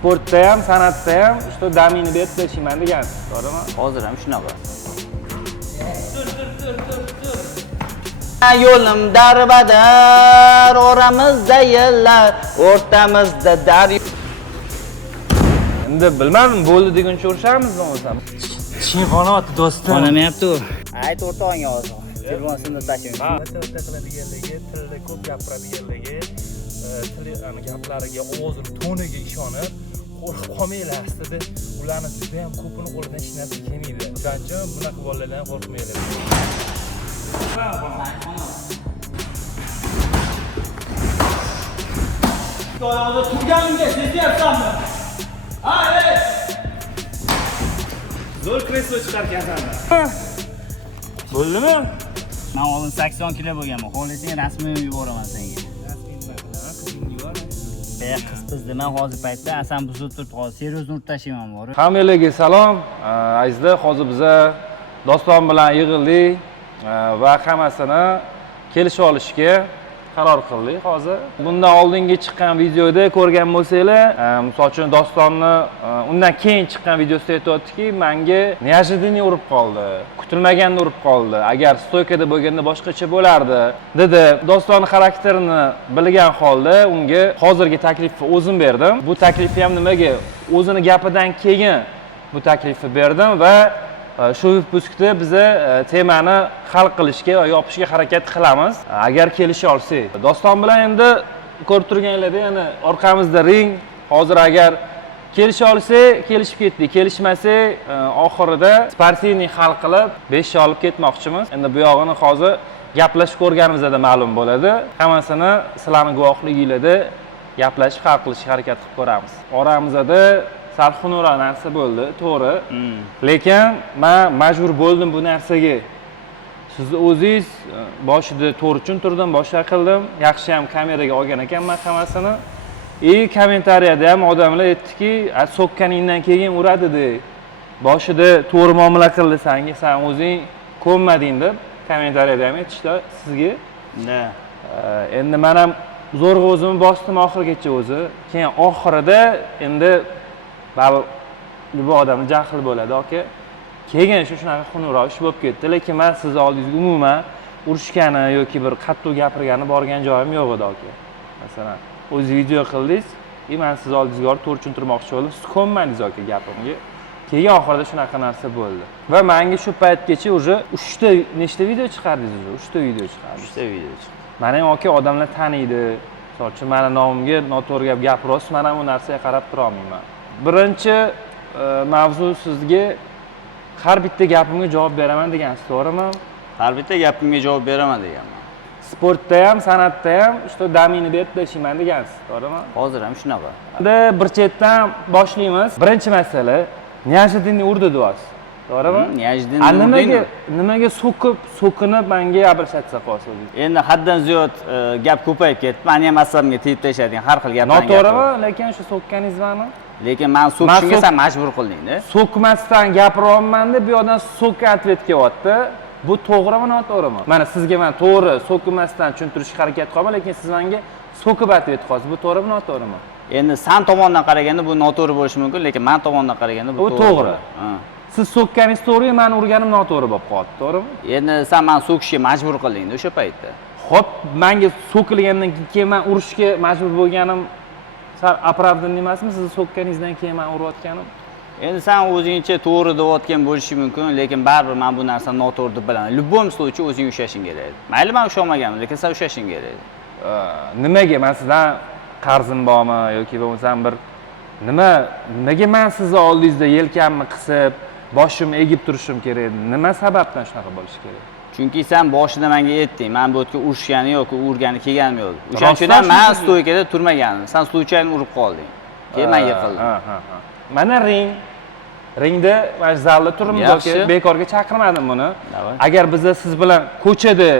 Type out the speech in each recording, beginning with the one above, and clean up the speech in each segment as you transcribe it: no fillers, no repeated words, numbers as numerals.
Sportda ham, san'atda ham что damini berib tashlayman degansiz, to'g'rimi? Hozir ham shunaqa. Yo'lim darbadar, oramizda yillar, o'rtamizda daryo. Endi bilmadim, bo'ldi deguncha urishamizmi o'zim? Chinqonoti do'stim. Onamayapti u. Ayt o'rtog'ingga hozir. Telefonni tashing. O'ta qiladiganligi, tilda ko'p gapiradiganligi, gaplariga, ovozi toniga ishonib, qo'rqib qolmanglar aslida. Ularni juda ham ko'pini qo'lidan hech narsa kelmaydi. Shuning uchun bunaqa bolalardan qo'rqmanglar. Oyog'ida turganimga sezyapsanmi? Ha, ey! Zo'r kreslo chiqargansan. Bo'ldimi? Men oldin 80 kilo bo'lganman. Xohlasang rasmini yuboraman senga. Rasmiy nima qilaman? Qizingni yuboraman. Qiz man hozir paytda asam buzib turibdi. Hozir seryozni urib tashlayman bor. Hammalarga salom. Azizlar, hozir biza Doston bilan yig'ildik va hammasini kelishib olishga qaror qildik hozir. Bundan oldingi chiqqan videoda ko'rgan bo'lsanglar, misol uchun Dostonni undan keyin chiqqan videosida aytayotdiki, menga неожиданно urib qoldi. Kutilmaganda urib qoldi. Agar stoykada bo'lganda boshqacha bo'lardi, dedi. Dostonni xarakterini bilgan holda unga hozirgi taklifni o'zim berdim. Bu taklifni ham nimaga? O'zini gapidan keyin bu taklifni berdim va shu выпускda biza temani hal qilishga va yopishga harakat qilamiz agar kelisha olsak. Doston bilan endi ko'rib turganlarda yana orqamizda ring. Hozir agar kelisha olsak, kelishib ketdik. Kelishmasak, oxirida sportivniy hal qilib 5 olib ketmoqchimiz. Endi bu yog'ini hozir gaplashib ko'rganimizda ma'lum bo'ladi. Hammasini sizlarning guvohligingizda gaplashib hal qilishga harakat qilib ko'ramiz. Oramizda sal xunura narsa bo'ldi, to'g'ri. Lekin men majbur bo'ldim bu narsaga. Sizni o'zingiz boshida to'g'ri tushuntirdim, boshqa qildim. Yaxshi ham kameraga olgan ekanman hammasini. Kommentariyada ham odamlar aytdiki, so'kkaningdan keyin uradi deb. Boshida to'g'ri muomala qildi senga, sen o'zing ko'nmading deb kommentariyada ham aytishdi sizga. Endi men ham zo'rg'a o'zimni bosdim oxirigacha o'zi. Keyin oxirida endi bu odamning jahli bo'ladi, aka. Keyin shunaqa xunura ish bo'lib ketdi, lekin men siz oldingizga umuman urushgani yoki bir qattiq gapirgani borgan joyim yo'q edi, aka. Masalan, o'z video qildingiz, men siz oldingizga borib to'g'ri tushuntirmoqchi bo'ldim, siz ko'nmadingiz, aka, gapimga. Keyin oxirida shunaqa narsa bo'ldi. Va menga shu paytgacha уже 3 ta nechta video chiqardingiz уже? 3 ta video chiqardingiz. 3 ta video chiqdi. Meni ham aka odamlar taniydi. Misol uchun meni nomimga noto'g'ri gap gapirasiz, men ham bu narsaga qarab tura olmayman. Birinchi mavzu sizga har bitta gapimga javob beraman degansiz, to'g'rimi? Har bitta gapimga javob beraman deganman. Sportda ham, san'atda ham что damini berib tashlayman degansiz, to'g'rimi? Hozir ham shunaqa. Endi bir chetdan boshlaymiz. Birinchi masala, неожиданно urdi deyapsiz, to'g'rimi? Neожиданно. Nimaga so'kinib menga gapirishsa qolsa? Endi haddan ziyod gap ko'payib ketdi. Meni ham asabimga tegib tashlaydigan har xil gaplarni. Noto'g'rimi? Lekin shu so'kkaningiz bilan lekin men so'kishga sen majbur qilding-da. So'kmasdan gapiryapman deb bu odam so'kka atvet qilyapti. Bu to'g'rimi, noto'g'rimi? Mana sizga men to'g'ri so'kmasdan tushuntirishga harakat qilaman, lekin siz menga so'kib atvet qilasiz. Bu to'g'rimi, noto'g'rimi? Endi sen tomondan qaraganda bu noto'g'ri bo'lishi mumkin, lekin men tomondan qaraganda bu to'g'ri. Siz so'kkaningiz to'g'ri, men urganim noto'g'ri bo'lib qoldi, to'g'rimi? Endi sen men so'kishga majbur qilding-da o'sha paytda. Xo'p, menga so'kilgandan keyin men urishga majbur bo'lganim sal оправданный emasmi? Sizni so'kkaningizdan keyin men urayotganim? Endi sen o'zingcha to'g'ri deyotgan bo'lishi mumkin, lekin baribir men bu narsani noto'g'ri deb bilaman. Любом случае o'zing ushlashing kerak. Mayli men ushlamaganman, lekin sen ushlashing kerak. Nimaga men sizdan qarzim bormi yoki bo'lmasam bir nimaga men sizni oldingizda yelkamni qisib, boshimni egib turishim kerak? Nima sababdan shunaqa bo'lishi kerak? Chunki sen boshida menga aytding, men bu yerga urushgani yoki urgani kelganim yo'q. O'shaning uchun ham men stoykada turmaganim. Sen stoykani urib qolding. Keyin men yiqildim. Mana ringda mana zalda turibmiz, yoki bekorga chaqirmadim buni. Agar biz siz bilan ko'chada,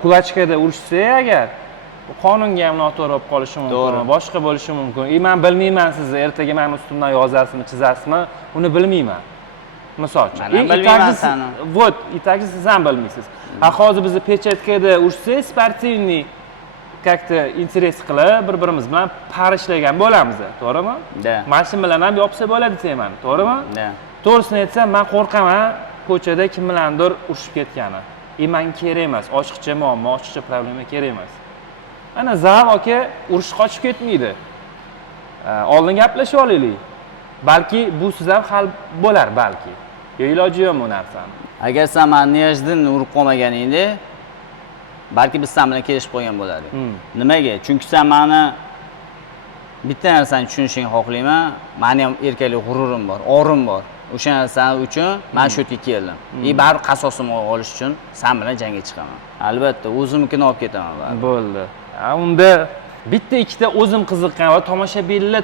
kulachkada urushsak agar qonunga ham noto'g'ri bo'lib qolishi mumkin, boshqa bo'lishi mumkin. Men bilmayman sizni ertaga men ustimdan yozasizmi, chizasizmi, uni bilmayman. Misol uchun. Men bilmayman seni. Вот, и так siz ham bilmaysiz. Hozir biz pechatkada ursak, sportivniy как-то interes qilib bir-birimiz bilan parishlagan bo'lamiz, to'g'rimi? Da. Mashina bilan ham yopsa bo'ladi deyman, to'g'rimi? Da. To'g'risini aytsam, men qo'rqaman ko'chada kim bilandir urushib ketgani. Menga kerak emas, ochiqcha muammo, ochiqcha problema kerak emas. Ana Zal aka urush qochib ketmaydi. Oldin gaplashib olaylik. Balki bu siz ham hal bo'lar balki. Iloji yo'q bu narsani. Agar sen meni Niyozdin urib qolmaganingda, balki biz sen bilan kelishib qo'ygan bo'lardik. Nimaga? Chunki sen meni bitta narsani tushunishingni xohlayman. Meni ham erkalik g'ururim bor, orim bor. O'sha narsa uchun men shu yerga keldim. Baribir qasosimni olish uchun sen bilan jangga chiqaman. Albatta, o'zimnikini olib ketaman baribir. Bo'ldi. Unda bitta ikkita o'zim qiziqqan va tomoshabinlar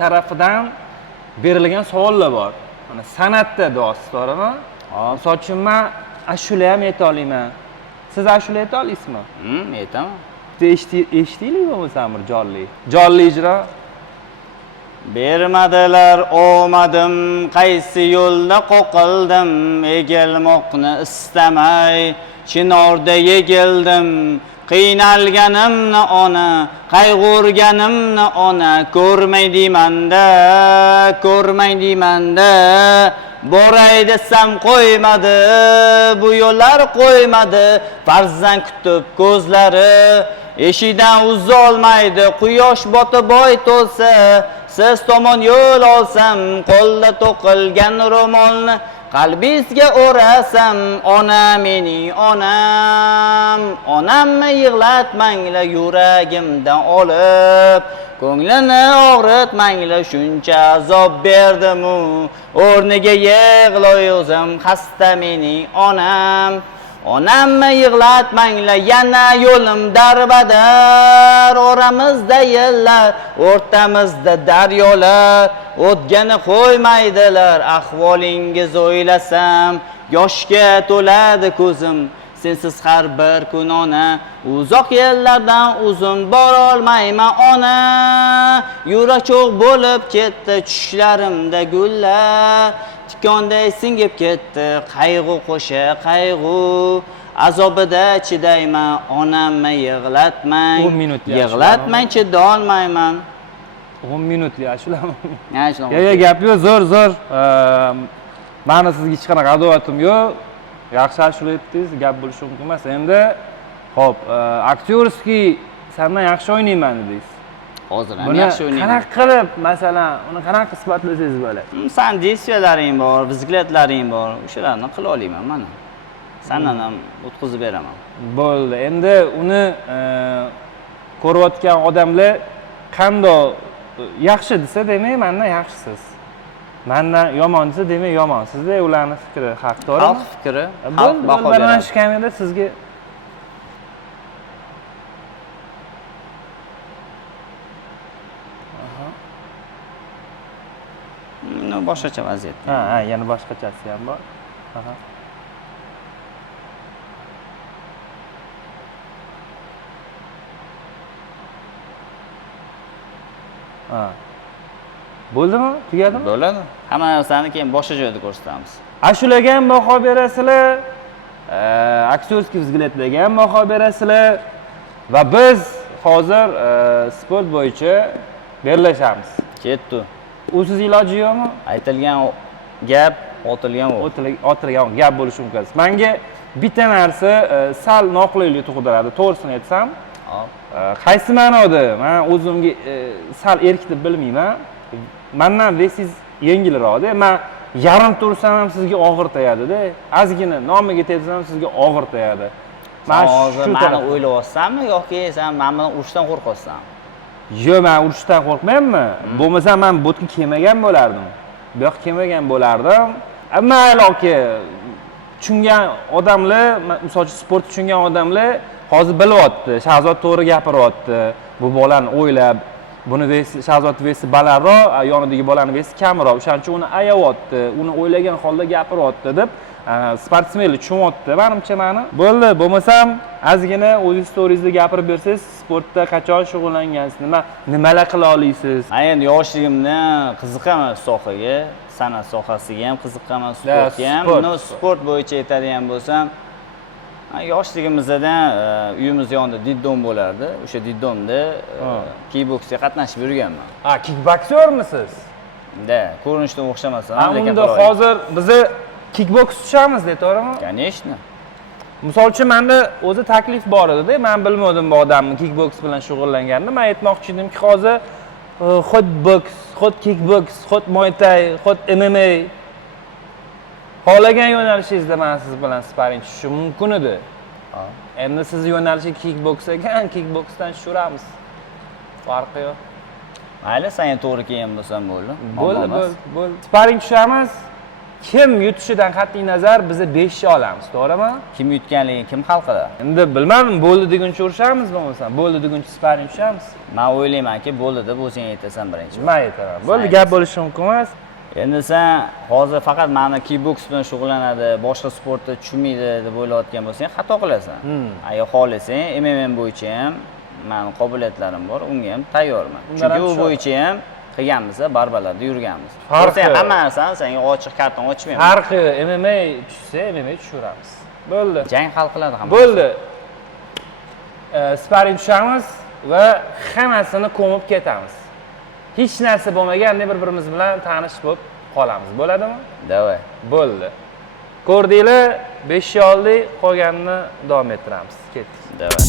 tarafidan berilgan savollar bor. Mana san'atda do'st, to'g'rimi? Misol uchun men ashula ham ayta olaman. Siz ashula ayta olasizmi? Aytaman. Eshitaylik bo'lmasa bir jonli. Jonli ijro. Bermadilar olmadim, qaysi yo'lda qoqildim, egilmoqni istamay, chinorda yegildim. Qiynalganimni ona, qayg'urganimni ona, ko'rmay deymanda, boray desam qo'ymadi, bu yo'llar qo'ymadi, farzand kutib ko'zlari, eshidan uzolmaydi, quyosh botib boy to'lsa, siz tomon yo'l olsam, qo'lda to'qilgan ro'molni qalbingizga o'rasam, ona mening onam, onamni yig'latmanglar yuragimdan olib, ko'nglini og'ritmanglar, shuncha azob berdim-u, o'rniga yig'loy o'zim, xasta mening onam. Onamni yig'latmanglar, yana yo'lim darbadar, oramizda yillar, o'rtamizda daryolar, o'tgani qo'ymaydilar, ahvolingiz o'ylasam, yoshga to'ladi ko'zim, sensiz har bir kun ona, uzoq yillardan uzun borolmayman ona, yurak cho'g' bo'lib ketdi tushlarimda gullar, tikonday singib ketdi qayg'u qo'sha qayg'u, azobida chidayman, onamni yig'latmang, 10 minut yig'latmang, chidolmayman. 10 minutli ashulami? Yo'q, gap yo'q, zo'r. Meni sizga hech qanaqa adovatim yo'q. Yaxshi ashula aytdingiz, gap bo'lishi mumkin emas. Endi, xo'p, aktyorskiy sendan yaxshi o'ynayman dedingiz. Hozir ham yaxshi o'ynayman. Qanaqa qilib, masalan, uni qanaqa isbotlasangiz bo'ladi? Sen действиялаring bor, vzgledlaring bor, o'shalarni qila olaman mana. Sendan ham o'tkazib beraman. Bo'ldi. Endi uni ko'rayotgan odamlar qanday yaxshi desa, demak, mendan yaxshisiz. Mendan yomon desa, demak, yomon. Sizda ularning fikri haq, to'g'rimi? Xalq fikri, xalq baho beradi. Mana shu kamida sizga boshqacha vaziyat. Ha, yana boshqachasi ham bor. Bo'ldimi? Tugadimi? Bo'ladi. Hamma narsani keyin boshqa joyda ko'rsatamiz. Ashulaga ham baho berasizlar, aktyorskiy vzgledlarga ham baho berasizlar va biz hozir sport bo'yicha bellashamiz. Ketdi. Usiz iloji yo'qmi? Aytilgan gap, otilgan o'q. Otilgan gap bo'lishi mumkin. Menga bitta narsa sal noqulaylik tug'diradi, to'g'risini aytsam. Qaysi ma'noda? Men o'zimga sal erkitib bilmayman. Mendan vesiz yengilroqda. Men yarim tursam ham sizga og'ir tegadi-da. Ozgina nomiga tegsa ham sizga og'ir tegadi. Men hozir meni o'ylayapsanmi yoki sen men bilan urushdan qo'rqyapsanmi? Yo'q, men urushdan qo'rqmayman. Bo'lmasa men bu yerga kelmagan bo'lardim. Bu yoqqa kelmagan bo'lardim. Mayli aka, tushungan odamlar, misol uchun sport tushungan odamlar hozir bilyapti. Shahzod to'g'ri gapiryapti. Bu bolani o'ylab, buni Shahzod vesi balandroq, yonidagi bolani vesi kamroq. O'shaning uchun uni ayayapti, uni o'ylagan holda gapiryapti deb sportsmenlar tushunyapti menimcha meni. Bo'ldi, bo'lmasam ozgina o'zingiz storingizda gapirib bersangiz, sportda qachon shug'ullangansiz, nimalar qila olasiz? Men endi yoshligimdan qiziqaman sohaga, san'at sohasiga ham qiziqaman, sportga ham. Buni sport bo'yicha aytadigan bo'lsam, Yoshligimizda uyimiz yonida diddom bo'lardi. O'sha diddomda kickboksga qatnashib yurganman. Ha, kickboksermisiz? Ko'rinishdan o'xshamasa Ha, unda hozir bizni kickboks tushamiz-da, to'g'rimi? Конечно. Misol uchun menda o'zi taklif bor edi-da, men bilmadim bu odamni kickboks bilan shug'ullanganini. Men aytmoqchi edimki, hozir xud boks, xud kickboks, xud muay thai, xud MMA xohlagan yo'nalishingizda men siz bilan sparing tushishim mumkin edi. Endi siz yo'nalishi kickboks ekan, kickboksdan tushiramiz. Farqi yo'q. Mayli, sen to'g'ri kelgan bo'lsam bo'ldi. Bo'ldi. Sparing tushamiz. Kim yutishidan qat'iy nazar biz 5 olamiz, to'g'rimi? Kim yutganligini kim hal qiladi? Endi bilmadim, bo'ldi deguncha urishamiz bo'lmasa, bo'ldi deguncha sparing tushamiz. Men o'ylaymanki, bo'ldi deb o'zing aytasan birinchi. Men aytaman. Bo'ldi, gap bo'lishi mumkin emas. Endi sen hozir faqat meni kickboks bilan shug'ullanadi, boshqa sportda tushmaydi deb o'ylayotgan bo'lsang, xato qilasan. Agar xohlasang, MMA bo'yicha ham meni qobiliyatlarim bor, unga ham tayyorman. Chunki u bo'yicha ham qilganmiz, barbalarda yurganmiz. Sen hamma narsani senga ochiq karton ochmayman. Farqi MMA tushsa, MMA tushiramiz. Bo'ldi. Jang hal qiladi hamma. Bo'ldi. Sparing tushamiz va hammasini ko'mib ketamiz. Hech narsa bo'lmaganda bir-birimiz bilan tanish bo'lib qolamiz. Bo'ladimi? Davay. Bo'ldi. Ko'rdinglar, 5 oldik, qolganini davom ettiramiz. Ketdik. Davay.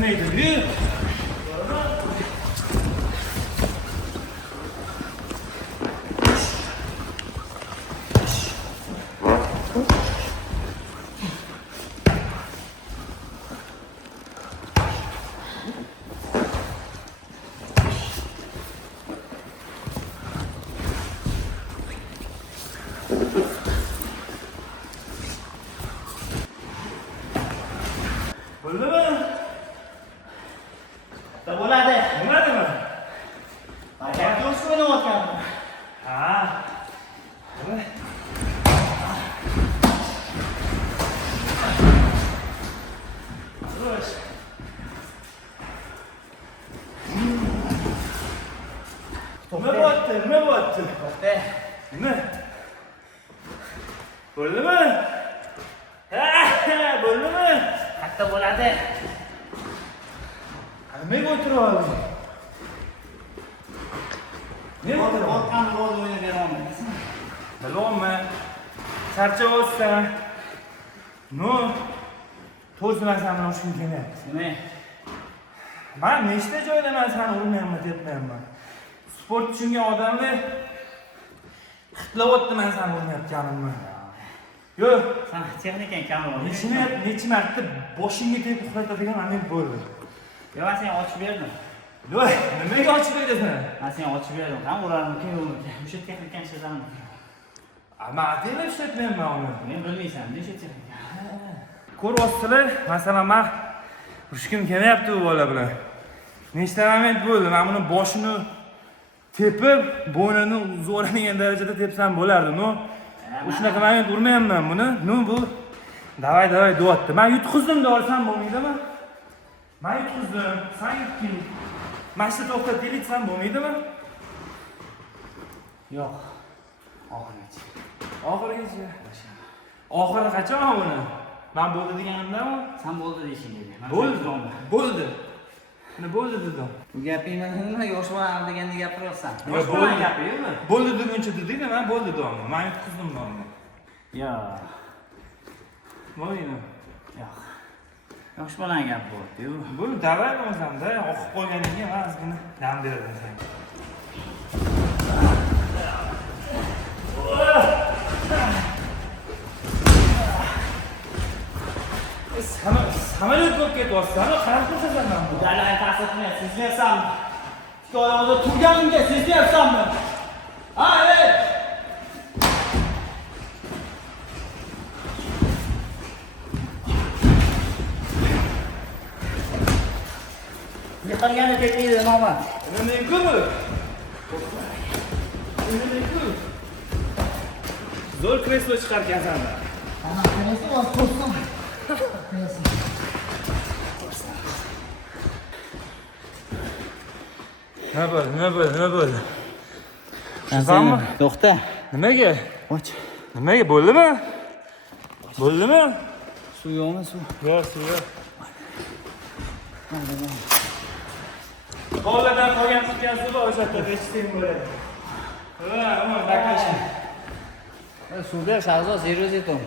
Neydi? Bo'ldimi? Bo'ladi. Nimadimi? Yo'q o'ynayotgandim. Ha. Nima bo'pti? Nima? Bo'ldimi? Bo'ldimi? Katta bo'ladi. Nimaga o'tirib olding? Nima o'tirib olding? Otgan rol o'ynayapman. Bilmayman. Charchabsan. No. To'zmasan bilan shunga kelyapti. Nima? Men nechta joyda men seni urmayapman, debmayapman. Sport tushungan odamlar xitlayapti men seni urmayotganimni. Yo'q, Sen texnikang kamroq. necha marta boshingga tegib uxlatadigan amin bo'ldi. Yo, men seni ochib berdim. Yo'q, nimaga ochib berasan? Men seni ochib berdim. Qani ularni kim urdi? O'sha texnikani ishlataman. Men ataylar ishlatmayapman uni. Men bilmaysan, o'sha texnika. Ko'ryapsizlar, masalan, men urishgim kelyapti bu bola bilan. Nechta moment bo'ldi, men buni boshini tepib, bo'ynini zo'ramagan darajada tepsam bo'lardi, no. Shunaqa moment urmayapman buni. No, bu davay deyapti. Men yutqizdim desam bo'lmaydimi? Men yutqizdim, sen yutgin. Mashina to'xtat deysan bo'lmaydimi? Yo'q. Oxirigacha. Oxirigacha. Oxiri qachon buni? Men bo'ldi deganimdami? Sen bo'ldi deyishing kerak. Bo'ldi. Nima bo'ldi dedim. Bu gapingni nima yosh bola deganda gapiryapsan? Yo, Yosh bola gapirmi? Bo'ldi deguncha deding-da, men bo'ldi deyapman. Men yutqizdim deyapman. Yo'q. Voyna. Yo'q. Yosh bola gap bo'ldi-yu. Buni davay o'zimda o'qib qo'yganingga men ozgina dam berdim senga. Samolyot bo'lib ketyapsan, qanaqa qilsasan bu? Dalay ta'sir qilmayapti, sezmayapsanmi? Ikki oyog'ida turganimga sezmayapsanmi? Ha, ey! Yiqilgani tekmaydi, nomad. Nima-ku? Nima-ku? Zo'r kreslo chiqargansan-da. Ana, qaraysan, o'z qo'rqsam. Nima bo'ldi? Chiqammi? To'xta. Nimaga? Och. Nimaga bo'ldimi? Bo'ldimi? Suv yo'qmi, suv? Yo'q, suv yo'q. Qo'llardan qolgan chiqqan suv o'sha yerda ichsang bo'ladi. Ha, bakash. Suvda Shahzoz 0 zeton.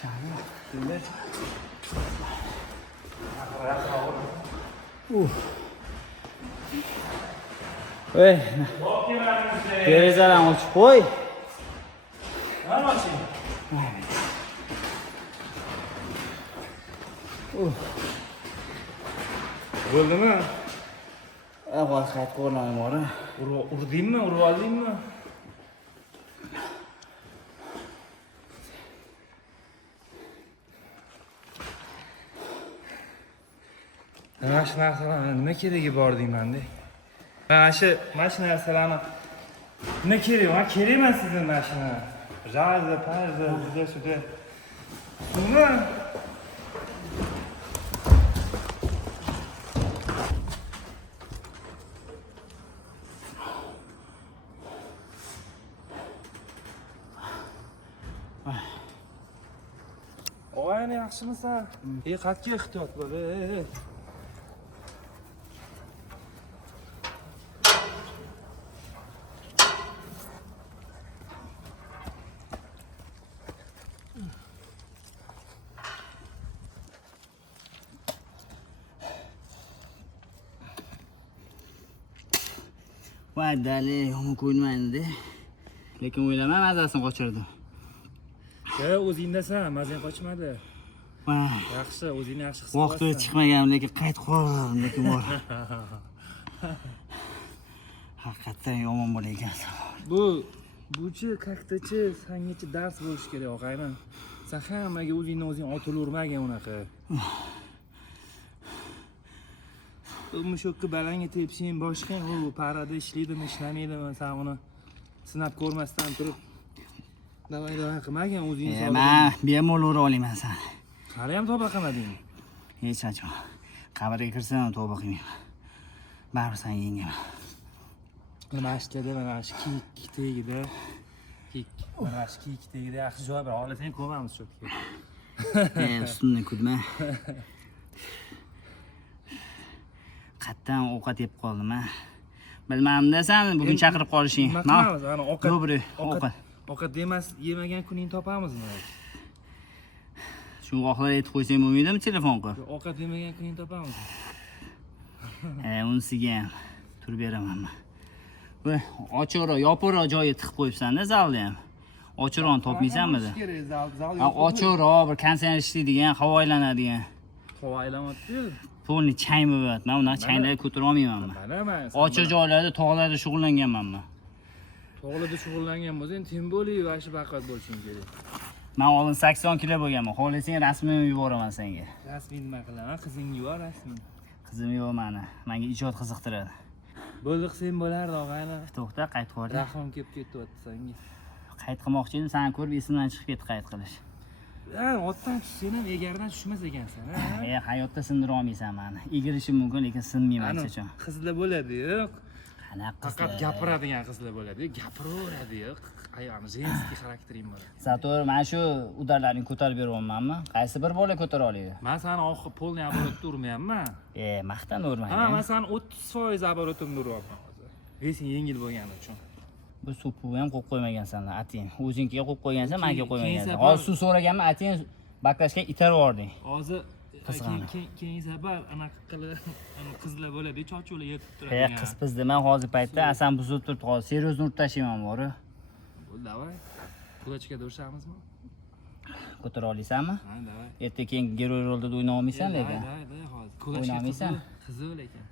Shahzoz, suvda. Ey, derazadan ochib qo'y. Mana oching. Bo'ldimi? Avval qaytib o'rnanim bor. Urdingmi, urib oldingmi? Mana shu narsalarni nima keragi bor deymanda? Mana shu narsalarni nima kerak? Men kerak emas sizga mashina. Jaza, parza, juda. Nima? Oyani yaxshimisan? Qatga ehtiyot bo'l. Voy dali, yomon ko'rmaydi. Lekin o'ylama mazasini qochirdi. O'zingdasan, mazang qochmadi. Yaxshi, o'zingni yaxshi his qilasan. Vaqtida chiqmagan, lekin qaytib qoldim, lekin bor. Haqiqatdan yomon bola ekansan. Buchi, kaktachi, sangacha dars bo'lish kerak, og'ayman. Sen hammaga o'zing otilavermagin unaqa. Mushukka balanga tepsang boshqa, u parada ishlaydimi, ishlamaydimi, sen uni sinab ko'rmasdan turib davay qilmagin o'zing sog'lig'ing. Men bemalol ura olaman sen. Hali ham tavba qilmading. Hech qachon. Qabrga kirsam tavba qilmayman. Baribir sen yengaman. Mana shu yerda mana shu kiyik tegida. Mana shu kiyik tegida yaxshi joy bor. Olasang ko'ramiz shu yerga. Ustimdan kulma. Qatdan ovqat yeb qoldim ha. Bilmadim-da sen bugun chaqirib qolishing. Nima qilamiz? Ana ovqat. Ovqat demas, yemagan kuning topamizmi? Shu vaqtlar aytib qo'ysang bo'lmaydimi telefon qilib? Ovqat yemagan kuning topamizmi? Unisiga ham turib beramanmi? Voy, ochiqroq, yopiqroq joyga tiqib qo'yibsan-da zalni ham. Ochiqroqni topmaysanmi-da? Ochiqroq bir konsert ishlaydigan, havo aylanadigan. Havo aylanmayapti-yu. Polni chang bo'lyapti. Men uni changlarga ko'tara olmayman. Mana Ochiq joylarda, tog'larda shug'ullanganman. Tog'larda shug'ullangan bo'lsang, tem bo'li va shu baquvvat bo'lishing kerak. Men oldin 80 kilo bo'lganman. Xohlasang rasmini yuboraman senga. Rasmiy nima qilaman? Qizingni yubor rasmiy. Qizim yo'q meni. Menga ijod qiziqtiradi. Bo'ldi qilsang bo'lardi, og'ayni. To'xta, qayt qil. Rahim kelib ketyapti senga. Qayt qilmoqchi edim, seni ko'rib esimdan chiqib ketdi qayt qilish. Otdan tushsang ham egardan tushmas ekansan, hayotda sindira olmaysan meni. Egilishim mumkin, lekin sinmayman hech qachon. Qizlar bo'ladi-yu. Qanaqa Faqat qizlar? gapiradigan qizlar bo'ladi. Gapiraveradi-yu. Ayol jenskiy xarakterim bor. Zator mana shu udarlarni ko'tarib beryapmanmi? Qaysi bir bola ko'tara oladi? Men seni oxir polniy оборотda urmayapman. Maqtanavermayman. Ha, men seni 30% оборотimda uryapman hozir. Vesing yengil bo'lgani uchun. Bu supni ham qo'yib qo'ymagansan, ating. O'zingga qo'yib qo'ygansan, menga qo'ymagansan. safar- Hozir suv so'raganman, ating baklashga itarib yubording. Hozir Qizg'ani. keyin safar anaqa qilib qizlar bo'ladi, chochuvlar yeb turadigan. Qiz pizdi, men hozir paytda asam buzilib turibdi, hozir seryozni urib tashlayman bor-ku. Bo'ldi, davay. Kulachiga urishamizmi? Ko'tara olasanmi? Ha, davay. Erta keyin geroy rolda o'ynay olmaysan lekin. Davay, hozir. Kulachiga O'ynaymisan? qizil ekan.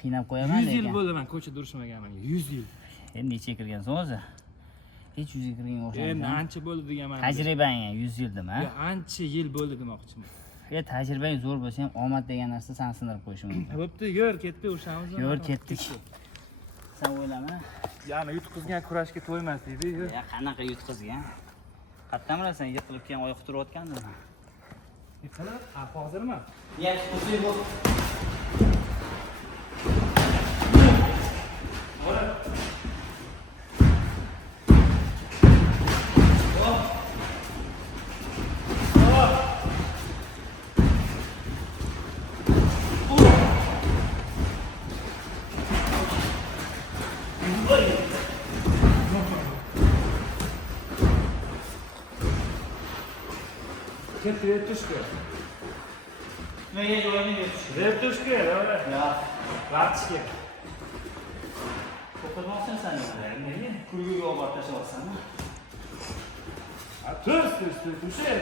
Qiynab qo'yaman 100 yil lekin. bo'ldi men ko'chada urishmaganimga, 100 yil. Endi necha kirgansan o'zi? Hech yuzga kirgan Endi o'xshamaysan. ancha bo'ldi deganman. Tajribang 100 yil dema. Yo, ancha yil bo'ldi demoqchiman. Tajribang zo'r bo'lsa ham omad degan narsa seni sindirib qo'yishi mumkin. Bo'pti, yur, ketdi, urishamizmi? Yur, ketdik. Sen o'ylama. Ya'ni yutqizgan kurashga to'ymas deydi. Yur. Qanaqa yutqizgan? Qayerdan bilasan, yiqilib keyin oyoq turayotgandimi? Yiqilib, hozirmi? Yaxshi, o'zing bo'l. Ketdi, Reptushka. Nega joyini yo'q? Reptushka, davay. Ya, Latishga. to'xtatmoqsan sen nega? Kulguga olib tashlayapsanmi? Tur, tusha.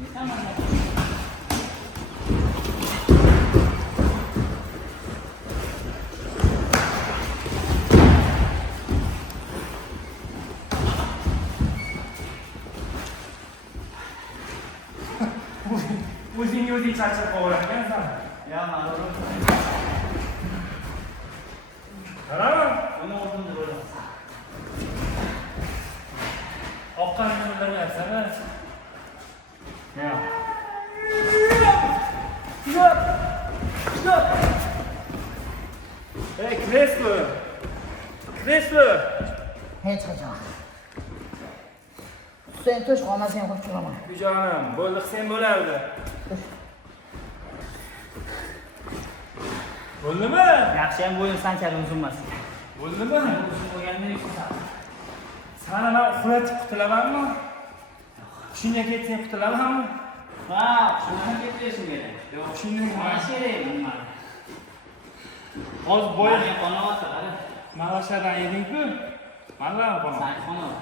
Netaman? O'zing charchab qolgansan. Ya, ma'lum. Qarama. Uni o'rnimda bo'lasan. Oqqaningni bilmayapsan. Ya. Hey, kreslo. Kreslo. Hech qachon. Sen tush qolmasang qo'yib turaman. Jonim, bo'ldi, sen bo'lardi. Bo'ldimi? Yaxshi ham bo'yin sanchalik uzun emas. Bo'ldimi? Uzun bo'lganda yuksak. Sana men uxlatib qutilamanmi? Shunga ketsang qutilamanmi? Ha, shuni ketirishim kerak. Yo'q, shunday Mana kerak nima? hozir boy Boy qo'noqda, qara. malashadan yeding-ku. Mana qo'noq. Sen qo'noq.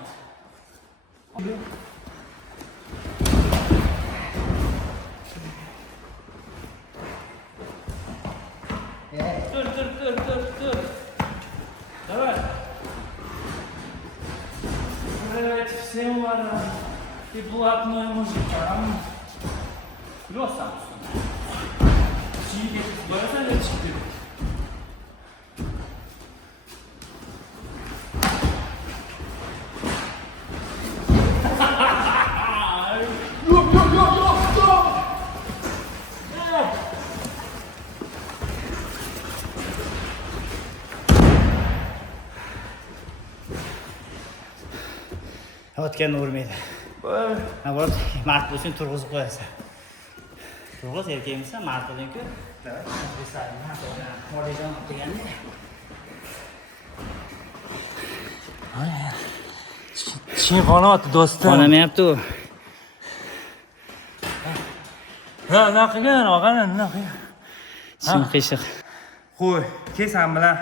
Tur. Давай. Всем ладно. Ты блатной мужик, а? Yo'qsan. Şimdi bana ne çıktı? O'tganni urmaydi. Ha, bor, mard bo'lsang turg'izib qo'yasan. Turg'iz erkakmisan, mard bo'ling-ku. Molijon deganda. Chin qonot do'stim. Qonamayapti u. Ha, nima qilgan, og'ani, nima qilgan? Chin qiyshiq. Qo'y, kelsan bilan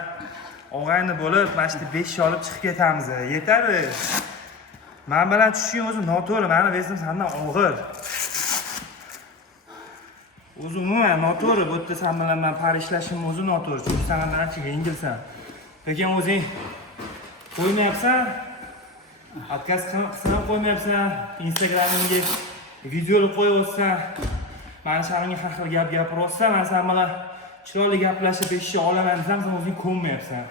og'ayni bo'lib, mana shu 5 olib chiqib ketamiz. Yetadi. Men bilan tushishing o'zi noto'g'ri. Meni vesim sendan og'ir. O'zi umuman noto'g'ri. Bu yerda sen bilan men parishlashim o'zi noto'g'ri. Chunki sen mendan ancha yengilsan. Lekin o'zing qo'ymayapsan. Отказ qilib qo'ymayapsan. Instagramingga videolar qo'yayotsan. Mana shunga har xil gap gapiryapsan. Men sen bilan chiroyli gaplashib eshitib olaman desam, sen o'zing ko'nmayapsan.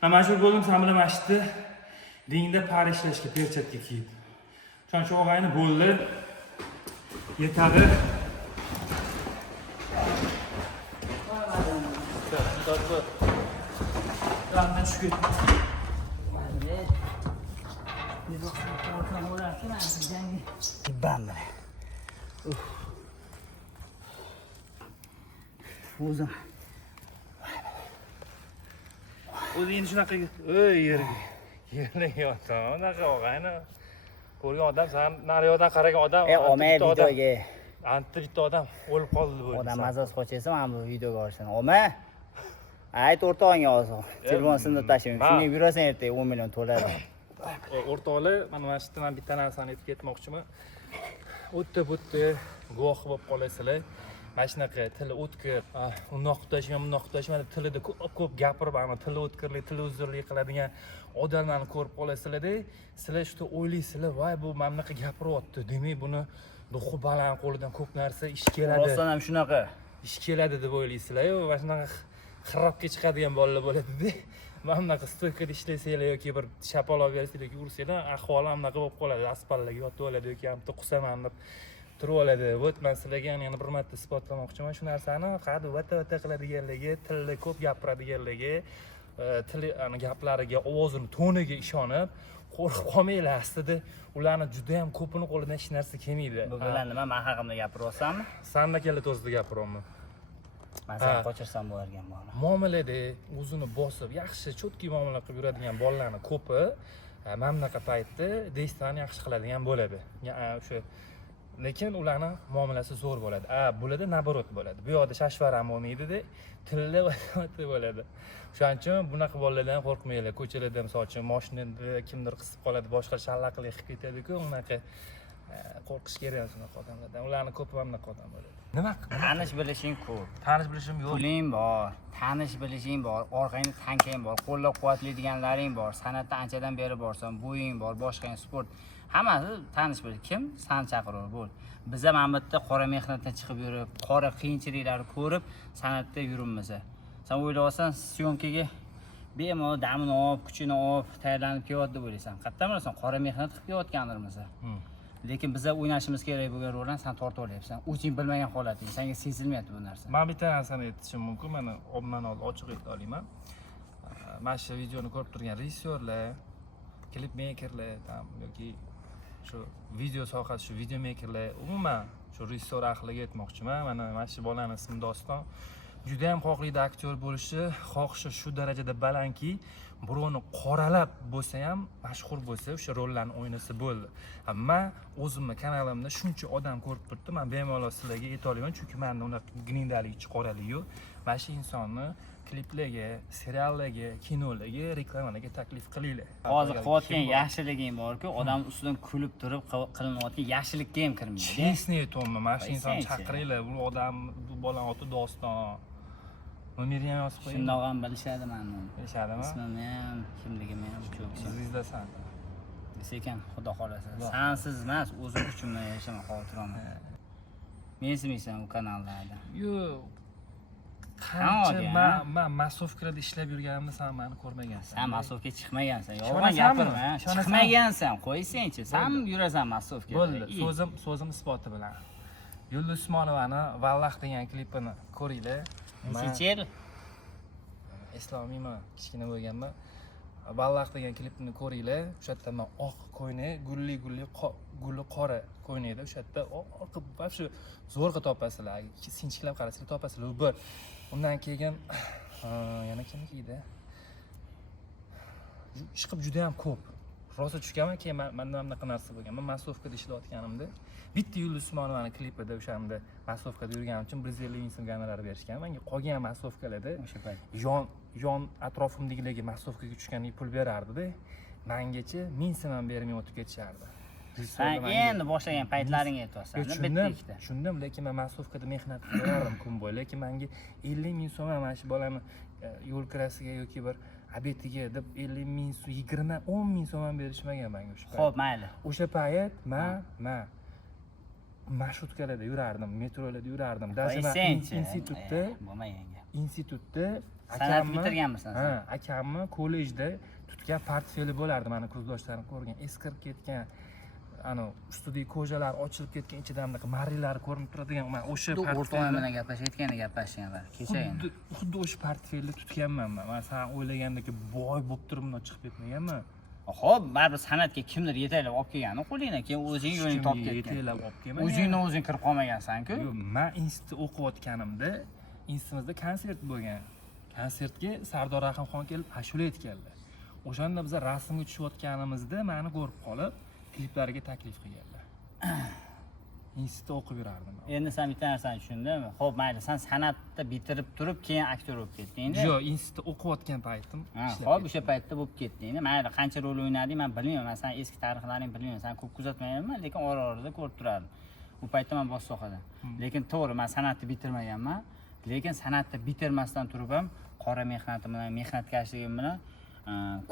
Men majbur bo'ldim sen bilan mana shu dingda parishlashga perchatka kiyib. Shuning uchun og'ayni bo'ldi. Yetadi. shukr. O'zim. O'zi endi shunaqa ey yerga yotaman. Unaqa og'ayni. Ko'rgan odam, san nariyoqdan qaragan odam, Omay videoga. Anta bitta odam o'lib qoldi deb o'ylaysan. Odam mazasi qochsa, mana bu videoga olishdan. Omay. Ayt o'rtog'ingga hozir. Telefon sindirib tashlayman. Shunga yurasan ertaga 10 million to'ladi. O'rtoqlar, mana shu yerdan bitta narsani aytib ketmoqchiman. O'tib guvoh bo'lib qolasizlar. Mana shunaqa tili o'tkir, undoq qilishman, bundoq qilishman, tilida ko'p gapirib, ana tili o'tkirlik, tili uzrlik qiladigan odamlarni ko'rib qolasizlar-da, sizlar shu o'ylaysizlar, voy bu mana bunaqa gapiryapti. Demak, buni ruhi baland qo'lidan ko'p narsa ish keladi. Rostdan ham shunaqa. Ish keladi deb o'ylaysizlar-yu, mana shunaqa xirobga chiqadigan bolalar bo'ladi-da. Mana bunaqa stoykada ishlasanglar yoki bir shapaloq bersanglar yoki ursanglar, ahvoli ham bunaqa bo'lib qoladi. Aspallaga yotib oladi yoki ham qusaman deb turib oladi. Вот men sizlarga yana bir marta isbotlamoqchiman shu narsani. Qadi vata qiladiganligi, tilda ko'p gapiradiganligi, tili gaplariga, ovozini toniga ishonib, qo'rqib qolmanglar. Aslida ularni juda ham ko'pini qo'lidan hech narsa kelmaydi. Bu bilan nima men haqimda gapiryapsanmi? Sanda kela to'g'risida gapiryapman. Men seni qochirsam bo'larkan buni. Muomalada o'zini bosib, yaxshi, cho'tki muomala qilib yuradigan bolalarni ko'pi mana bunaqa paytda destani yaxshi qiladigan bo'ladi. O'sha lekin ularni muomalasi zo'r bo'ladi. Bularda naborot bo'ladi. Bu yoqda shashvar ham bo'lmaydi-da, tilla vaqti bo'ladi. Shuning uchun bunaqa bolalardan qo'rqmanglar. Ko'chalarda misol uchun mashinada kimdir qisib qoladi, boshqa shallaqlik qilib ketadi-ku, unaqa qo'rqish kerak shunaqa odamlardan. Ularni ko'pi ham bunaqa odam bo'ladi. Nima? Tanish bilishing ko'p. Tanish bilishim yo'q. Puling bor, tanish bilishing bor, orqangda tankang bor, qo'llab-quvvatlaydiganlaring bor, san'atda anchadan beri borsan, bo'ying bor, boshqa sport. Hammasi tanish bil. Kim san chaqirar bo'l. Biz ham mana bu yerda qora mehnatdan chiqib yurib, qora qiyinchiliklarni ko'rib, san'atda yuribmiz. Sen o'ylaysan, syomkaga bemalol damini olib, kuchini olib, tayyorlanib kelyapti deb o'ylaysan. Qayerdan bilasan, qora mehnat qilib kelayotgandirmiz. Lekin biz o'ynashimiz kerak bo'lgan rolni sen tortib olyapsan. O'zing bilmagan holating, senga sezilmayapti bu narsa. Men bitta narsani aytishim mumkin. Mana ommani oldida ochiq ayta olaman. Mana shu videoni ko'rib turgan rejissyorlar, klip mekerlar, yoki shu video sohasi, shu video mekerlar, umuman shu rejissyor ahliga aytmoqchiman. Mana shu bolaning ismi Doston. Juda ham xohlaydi aktyor bo'lishni, xohishi shu darajada balandki, birovni qoralab bo'lsa ham mashhur bo'lsa, o'sha rollarni o'ynasa bo'ldi. Men o'zimning kanalimda shuncha odam ko'rib turibdi, men bemalol sizlarga ayta olaman, chunki menda unaqa gnindalik, chiqoralik yo'q. Mana shu insonni kliplarga, seriallarga, kinolarga, reklamalarga taklif qilinglar. Hozir qilayotgan yaxshiliging bor-ku, odam ustidan kulib turib qilinayotgan yaxshilikka ham kirmaydi. Chesni aytayapman, mana shu insonni chaqiringlar. Bu odam, bu bola oti Doston. Nomerini ham yozib qo'ying. Shundoq ham bilishadi meni. Bilishadimi? Ismimni ham, kimligimni ham ko'p. Izlasan. Sekin, xudo xolasa. Sensiz emas, o'zim uchun yashamoq xotiraman. Mensimaysan bu kanallarda. Yo'q. Qancha men masovkalarda ishlab yurganimda sen meni ko'rmagansan. Sen masovkaga chiqmagansan. Yolg'on gapirma. Chiqmagansan, qo'ysang-chi. Sen yurasan masovkaga. Bo'ldi. So'zim isboti bilan. Yulduz Usmonovani Vallah degan klipini ko'ringlar. Necha yil? Eslolmayman, kichkina bo'lganman. Vallah degan klipni ko'ringlar. O'sha yerda men oq ko'ynak, gulli guli qora ko'ynakda o'sha yerda oq shu zo'rg'a topasizlar. Sinchiklab qarasizlar, topasizlar. Bir. Undan keyin yana kimniki edi? Chiqib juda ham ko'p. Rosa tushganman, keyin menda ham bunaqa narsa bo'lgan. Men masovkada ishlayotganimda bitta Yulduz Usmonovani klipida o'shanda masovkada yurganim uchun 150 ming so'm gonorar berishgan. Menga qolgan masovkalarda o'sha payt yon atrofimdagilarga masovkaga tushganiga pul berardi-da. Mengacha 1000 so'm ham bermay o'tib ketishardi. Sen endi boshlagan paytlaringga aytyapsan, bitta-ikkita. Shundan, lekin men masovkada mehnat qilardim kun bo'yi, lekin menga 50 ming so'm ham shu bolani yo'l kirasiga yoki bir abetiga deb 50 ming so'm, 10 ming so'm ham berishmagan menga o'sha payt. Xo'p, mayli. O'sha payt men marshutkalarda yurardim, metrolarda yurardim. Даже institutda san'at bitirganmisan sen? Ha, akamni kollejda tutgan portfeli bo'lardi. Meni kursdoshlarim ko'rgan, eskirib ketgan ana ustidagi ko'jalar ochilib ketgan, ichidan bunaqa marilar ko'rinib turadigan, men o'sha o'rtoqim portfelni bilan gaplashayotganda gaplashgan var kecha endi. xuddi o'sha portfelni tutganman men. Men sen o'ylagandek boy bo'lib turib bundan chiqib ketmaganman. Xo'p, baribir san'atga kimdir yetaklab olib kelgani qo'lingdan, keyin o'zing yo'lingni topib ketgan. Yetaklab olib kelmagan. O'zingni o'zing kirib qolmagansan-ku. Yo'q, men institutda o'qiyotganimda institutimizda konsert bo'lgan. Konsertga Sardor Rahimxon kelib ashula aytganlar. O'shanda biz rasmga tushayotganimizda meni ko'rib qolib, kliplariga taklif qilganlar. Institutda o'qib yurardim. Endi sen bitta narsani tushundingmi? Xo'p, mayli, sen san'atni bitirib turib, keyin aktyor bo'lib ketding-da. Yo'q, institutda o'qiyotgan paytim. Xo'p, o'sha paytda bo'lib ketding. Mayli, qancha rol o'ynading, men bilmayman. Men sen eski tarixlaringni bilmayman. Sen ko'p kuzatmayapman, lekin ora-orada ko'rib turardim. Bu paytda men bosh sohada. Lekin to'g'ri, men san'atni bitirmaganman. Lekin san'atni bitirmasdan turib ham qora mehnatim bilan, mehnatkashligim bilan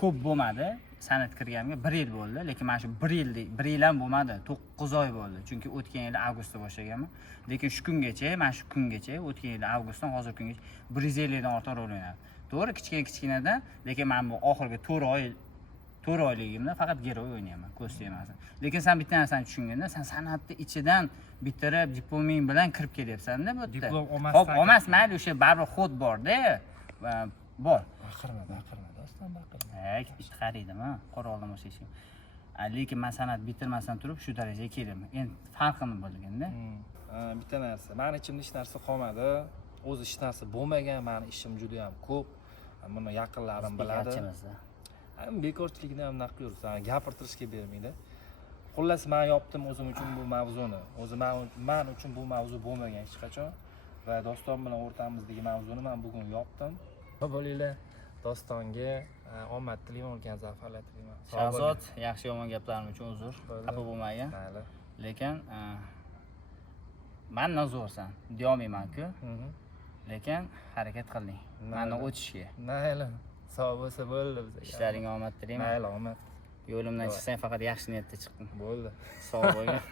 ko'p bo'lmadi. San'at kirganimga 1 yil bo'ldi, lekin men shu 1 yil ham bo'lmadi, 9 oy bo'ldi. Chunki o'tgan yil avgustda boshlaganman. Lekin shu kungacha, men shu kungacha, o'tgan yil avgustdan hozirgi kungacha 150 dan ortiq rol o'ynadim. To'g'ri, kichkinadan, lekin men bu oxirgi 4 oyligimda faqat giroy o'ynayman, ko'sti emas. Lekin sen bitta narsani tushunganda, sen san'atni ichidan bitirib, diploming bilan kirib kelyapsan-da bu yerda. Diplom olmasdan. Xo'p, olmas, mayli, o'sha baribir xod bor-da. Bor. Baqirma, do'stim, baqirma. Ish qaraydimi? Qora oldim o'sha ishim. Lekin men san'at bitirmasdan turib shu darajaga keldim. Endi farqini bilganda. Bitta narsa, meni ichimda hech narsa qolmadi. O'zi hech narsa bo'lmagan, meni ishim juda ham ko'p. Buni yaqinlarim biladi. Bekorchilikni ham naq yursan, gapirtirishga bermaydi. Xullas, men yopdim o'zim uchun bu mavzuni. O'zi men uchun bu mavzu bo'lmagan hech qachon va Doston bilan o'rtamizdagi mavzuni men bugun yopdim. Bo'linglar, Dostonga omad tilayman, ulkan zafarlar tilayman. Shahzod, yaxshi yomon gaplarim uchun uzr, xafa bo'lmagin. Mayli. Lekin mendan zo'rsan, deyolmayman-ku. Lekin harakat qilding. Mendan o'tishga. Mayli. Sog' bo'lsa bo'ldi bizga. Ishlaringga omad tilayman. Mayli, omad. Yo'limdan chiqsang faqat yaxshi niyatda chiqding. Bo'ldi. Sog' bo'lgin.